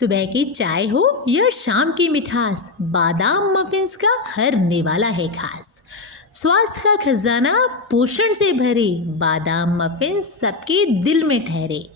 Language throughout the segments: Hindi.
सुबह की चाय हो या शाम की मिठास, बादाम मफिन्स का हर निवाला है खास। स्वास्थ्य का खजाना पोषण से भरे, बादाम मफिन्स सबके दिल में ठहरे।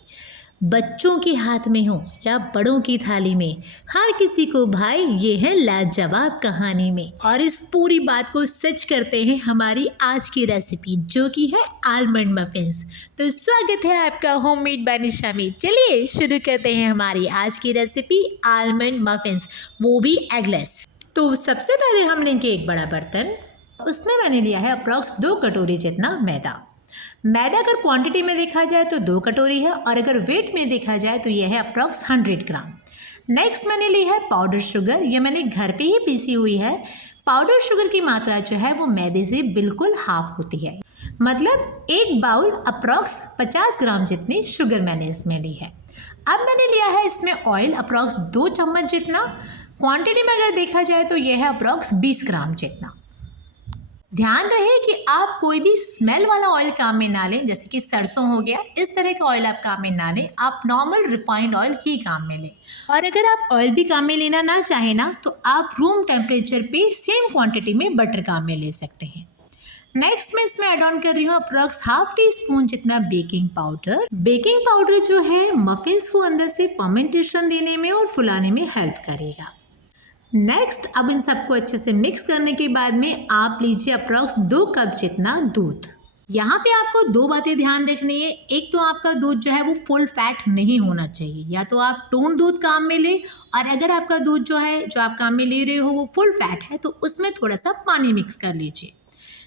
बच्चों के हाथ में हो या बड़ों की थाली में, हर किसी को भाई ये है लाजवाब कहानी में। और इस पूरी बात को सच करते हैं हमारी आज की रेसिपी, जो कि है आलमंड मफिन्स। तो स्वागत है आपका होममेड बाय निशा में। चलिए शुरू करते हैं हमारी आज की रेसिपी आलमंड मफिन्स, वो भी एगलेस। तो सबसे पहले हम लेंगे एक बड़ा बर्तन, उसमें मैंने लिया है अप्रॉक्स 2 कटोरी जितना मैदा। मैदा अगर क्वांटिटी में देखा जाए तो 2 कटोरी है, और अगर वेट में देखा जाए तो यह है अप्रॉक्स 100 ग्राम। नेक्स्ट मैंने ली है पाउडर शुगर, ये मैंने घर पे ही पीसी हुई है। पाउडर शुगर की मात्रा जो है वो मैदे से बिल्कुल हाफ होती है, मतलब एक बाउल अप्रॉक्स 50 ग्राम जितनी शुगर मैंने इसमें ली है। अब मैंने लिया है इसमें ऑयल अप्रॉक्स 2 चम्मच जितना। क्वांटिटी में अगर देखा जाए तो यह है अप्रॉक्स 20 ग्राम जितना। ध्यान रहे कि आप कोई भी स्मेल वाला ऑयल काम में ना लें, जैसे कि सरसों हो गया, इस तरह का ऑयल आप काम में ना लें, आप नॉर्मल रिफाइंड ऑयल ही काम में लें। और अगर आप ऑयल भी काम में लेना ना चाहें ना, तो आप रूम टेम्परेचर पे सेम क्वांटिटी में बटर काम में ले सकते हैं। नेक्स्ट मैं इसमें ऐड ऑन कर रही हूँ अप्रॉक्स हाफ टी स्पून जितना बेकिंग पाउडर। बेकिंग पाउडर जो है मफिन्स को अंदर से फर्मेंटेशन देने में और फुलाने में हेल्प करेगा। नेक्स्ट अब इन सबको अच्छे से मिक्स करने के बाद में आप लीजिए अप्रॉक्स 2 कप जितना दूध। यहाँ पे आपको 2 बातें ध्यान रखनी है। एक तो आपका दूध जो है वो फुल फैट नहीं होना चाहिए, या तो आप टोन दूध काम में ले, और अगर आपका दूध जो है जो आप काम में ले रहे हो वो फुल फैट है तो उसमें थोड़ा सा पानी मिक्स कर लीजिए।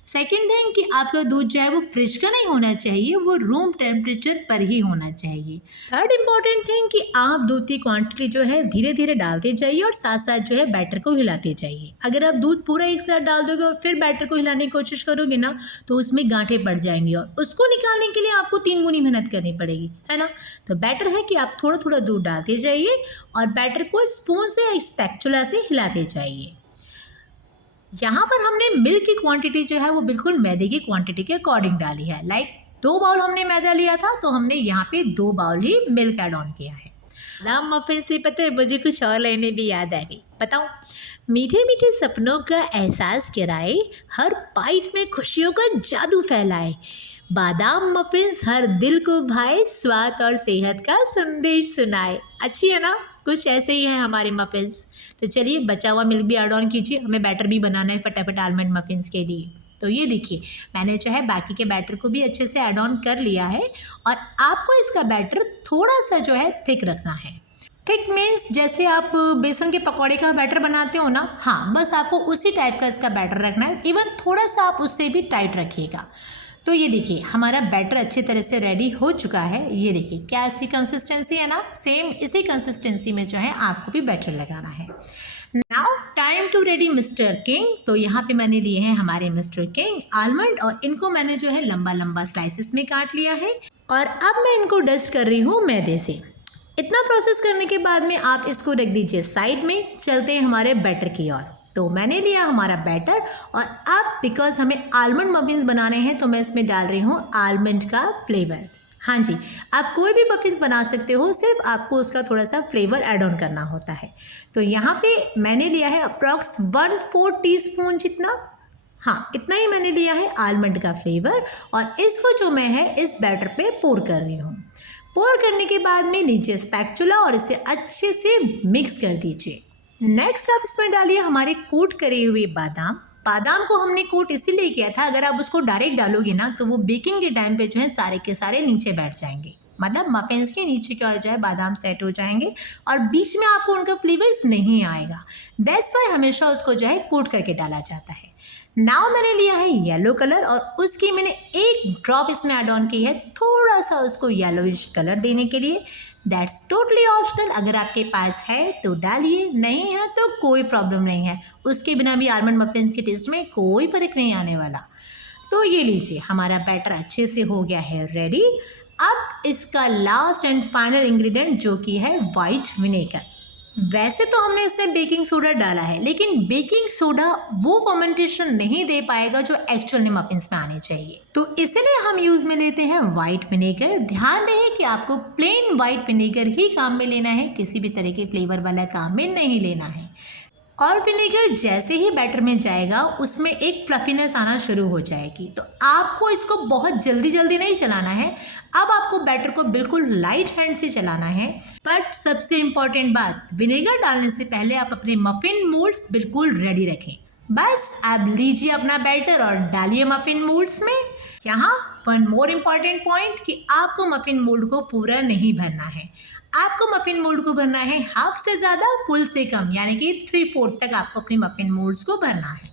सेकेंड थिंग कि आपका दूध जो है वो फ्रिज का नहीं होना चाहिए, वो रूम टेम्परेचर पर ही होना चाहिए। थर्ड इम्पॉर्टेंट थिंग कि आप दूध की क्वांटिटी जो है धीरे धीरे डालते जाइए और साथ साथ जो है बैटर को हिलाते जाइए। अगर आप दूध पूरा एक साथ डाल दोगे और फिर बैटर को हिलाने की कोशिश करोगे ना, तो उसमें गांठें पड़ जाएंगी और उसको निकालने के लिए आपको 3 गुनी मेहनत करनी पड़ेगी, है ना। तो बेटर है कि आप थोड़ा थोड़ा दूध डालते जाइए और बैटर को स्पून से या स्पैचुला से हिलाते जाइए। यहाँ पर हमने मिल्क की क्वांटिटी जो है वो बिल्कुल मैदे की क्वांटिटी के अकॉर्डिंग डाली है। लाइक 2 बाउल हमने मैदा लिया था तो हमने यहाँ पे 2 बाउल ही मिल्क ऐड ऑन किया है। राम मफिन से पता है मुझे कुछ और लाइनें भी याद आ गई, बताओ। मीठे मीठे सपनों का एहसास कराए, हर बाइट में खुशियों का जादू फैलाए। बादाम मफिन्स हर दिल को भाए, स्वाद और सेहत का संदेश सुनाए। अच्छी है ना, कुछ ऐसे ही है हमारे मफिन्स। तो चलिए बचा हुआ मिल्क भी ऐड ऑन कीजिए, हमें बैटर भी बनाना है फटाफट आलमंड मफिन्स के लिए। तो ये देखिए मैंने जो है बाकी के बैटर को भी अच्छे से ऐड ऑन कर लिया है, और आपको इसका बैटर थोड़ा सा जो है थिक रखना है। थिक मीन्स जैसे आप बेसन के पकौड़े का बैटर बनाते हो ना, हाँ बस आपको उसी टाइप का इसका बैटर रखना है। इवन थोड़ा सा आप उससे भी टाइट रखिएगा। तो ये देखिए हमारा बैटर अच्छी तरह से रेडी हो चुका है। ये देखिए क्या ऐसी कंसिस्टेंसी है ना, सेम इसी कंसिस्टेंसी में जो है आपको भी बैटर लगाना है। Now time to ready mister king. तो यहाँ पे मैंने लिए हैं हमारे मिस्टर किंग आलमंड, और इनको मैंने जो है लंबा लंबा स्लाइसेस में काट लिया है, और अब मैं इनको डस्ट कर रही हूँ मैदे से। इतना प्रोसेस करने के बाद में आप इसको रख दीजिए साइड में। चलते हैं हमारे बैटर की ओर। तो मैंने लिया हमारा बैटर, और अब बिकॉज हमें आलमंड मफिन्स बनाने हैं तो मैं इसमें डाल रही हूँ आलमंड का फ्लेवर। हाँ जी, आप कोई भी मफिन्स बना सकते हो, सिर्फ आपको उसका थोड़ा सा फ्लेवर ऐड ऑन करना होता है। तो यहाँ पे मैंने लिया है अप्रॉक्स 1/4 टीस्पून जितना, हाँ इतना ही मैंने लिया है आलमंड का फ्लेवर, और इसको जो मैं है इस बैटर पे पोर कर रही हूँ। पोर करने के बाद में लीजिए स्पैचुला और इसे अच्छे से मिक्स कर दीजिए। नेक्स्ट आप इसमें डालिए हमारे कोट करे हुए बादाम। बादाम को हमने कोट इसीलिए किया था, अगर आप उसको डायरेक्ट डालोगे ना तो वो बेकिंग के टाइम पे जो है सारे के सारे नीचे बैठ जाएंगे, मतलब मफिन्स के नीचे की ओर जो है बादाम सेट हो जाएंगे और बीच में आपको उनका फ्लेवर्स नहीं आएगा। दैट्स वाई हमेशा उसको जो है कोट करके डाला जाता है। नाउ मैंने लिया है येलो कलर, और उसकी मैंने 1 ड्रॉप इसमें ऐड ऑन की है, थोड़ा सा उसको येलोइश कलर देने के लिए। दैट्स टोटली ऑप्शनल, अगर आपके पास है तो डालिए, नहीं है तो कोई प्रॉब्लम नहीं है। उसके बिना भी आलमंड मफिन्स के टेस्ट में कोई फ़र्क नहीं आने वाला। तो ये लीजिए हमारा बैटर अच्छे से हो गया है रेडी। अब इसका लास्ट एंड फाइनल इंग्रेडिएंट जो कि है वाइट विनेगर। वैसे तो हमने इसमें बेकिंग सोडा डाला है, लेकिन बेकिंग सोडा वो फर्मेंटेशन नहीं दे पाएगा जो एक्चुअल में मफिन्स में आने चाहिए। तो इसलिए हम यूज में लेते हैं व्हाइट विनेगर। ध्यान रहे कि आपको प्लेन व्हाइट विनेगर ही काम में लेना है, किसी भी तरह के फ्लेवर वाला काम में नहीं लेना है। और विनेगर जैसे ही बैटर में जाएगा उसमें एक फ्लफीनेस आना शुरू हो जाएगी। तो आपको इसको बहुत जल्दी जल्दी नहीं चलाना है, अब आपको बैटर को बिल्कुल लाइट हैंड से चलाना है। बट सबसे इम्पॉर्टेंट बात, विनेगर डालने से पहले आप अपने मफिन मोल्ड्स बिल्कुल रेडी रखें। बस आप लीजिए अपना बैटर और डालिए मफिन मोल्ड्स में। यहाँ वन मोर इम्पॉर्टेंट पॉइंट कि आपको मफिन मोल्ड को पूरा नहीं भरना है, आपको मफिन मोल्ड को भरना है हाफ से ज़्यादा, फुल से कम, यानी कि 3/4 तक आपको अपने मफिन मोल्ड्स को भरना है।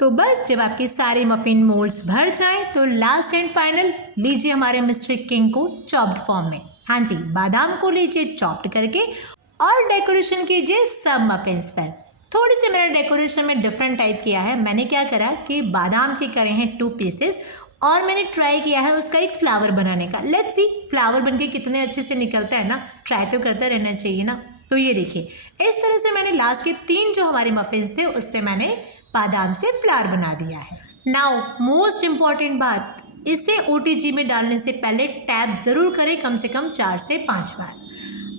तो बस जब आपके सारे मफिन मोल्ड्स भर जाएं तो लास्ट एंड फाइनल लीजिए हमारे मिस्टर किंग को चॉप्ड फॉर्म में। हाँ जी, बादाम को लीजिए चॉप्ड करके और डेकोरेशन कीजिए सब मफिन्स पर। थोड़ी सी मैंने डेकोरेशन में डिफरेंट टाइप किया है। मैंने क्या करा कि बादाम के करे हैं 2 पीसेस और मैंने ट्राई किया है उसका एक फ्लावर बनाने का। लेट्स सी फ्लावर बनके कितने अच्छे से निकलता है ना, ट्राई तो करता रहना चाहिए ना। तो ये देखिए इस तरह से मैंने लास्ट के 3 जो हमारे मफिन्स थे उस पर मैंने बादाम से फ्लावर बना दिया है। नाउ मोस्ट इम्पॉर्टेंट बात, इसे OTG में डालने से पहले टैप ज़रूर करें कम से कम 4 से 5 बार।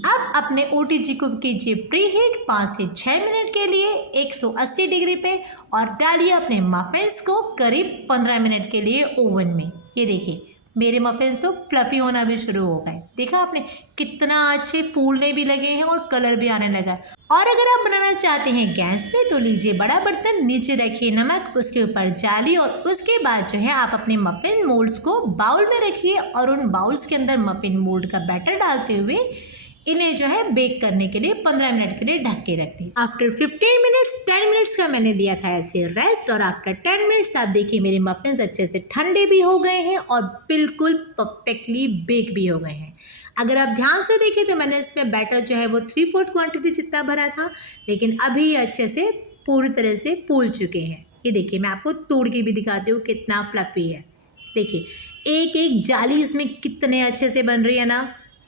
अब अपने OTG को कीजिए प्री हीट 5 से 6 मिनट के लिए 180 डिग्री पे और डालिए अपने मफिन्स को करीब 15 मिनट के लिए ओवन में। ये देखिए मेरे मफिन्स तो फ्लफी होना भी शुरू हो गए। देखा आपने कितना अच्छे फूलने भी लगे हैं और कलर भी आने लगा। और अगर आप बनाना चाहते हैं गैस पे तो लीजिए बड़ा बर्तन, नीचे रखिए नमक, उसके ऊपर जाली और उसके बाद जो है आप अपने मफिन मोल्ड्स को बाउल में रखिए और उन बाउल्स के अंदर मफिन मोल्ड का बैटर डालते हुए इन्हें जो है बेक करने के लिए 15 मिनट के लिए ढक के रख दीजिए। आफ्टर 15 मिनट्स 10 मिनट्स का मैंने दिया था ऐसे रेस्ट और आफ्टर 10 मिनट्स आप देखिए मेरे मफिन्स अच्छे से ठंडे भी हो गए हैं और बिल्कुल परफेक्टली बेक भी हो गए हैं। अगर आप ध्यान से देखें तो मैंने इसमें बैटर जो है वो 3/4 क्वांटिटी जितना भरा था, लेकिन अभी ये अच्छे से पूरी तरह से फूल चुके हैं। ये देखिए मैं आपको तोड़ के भी दिखाती हूँ कितना फ्लफी है। देखिए एक एक जाली इसमें कितने अच्छे से बन रही है ना।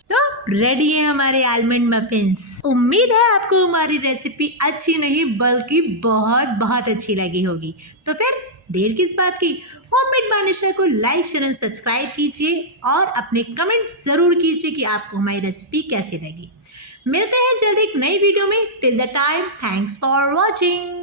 तो रेडी है हमारे आलमंड मफिन्स। उम्मीद है आपको हमारी रेसिपी अच्छी नहीं बल्कि बहुत बहुत अच्छी लगी होगी। तो फिर देर किस बात की, होममेड बाय निशा को लाइक शेयर एंड सब्सक्राइब कीजिए और अपने कमेंट ज़रूर कीजिए कि आपको हमारी रेसिपी कैसी लगी। मिलते हैं जल्दी एक नई वीडियो में। Till the time thanks for watching.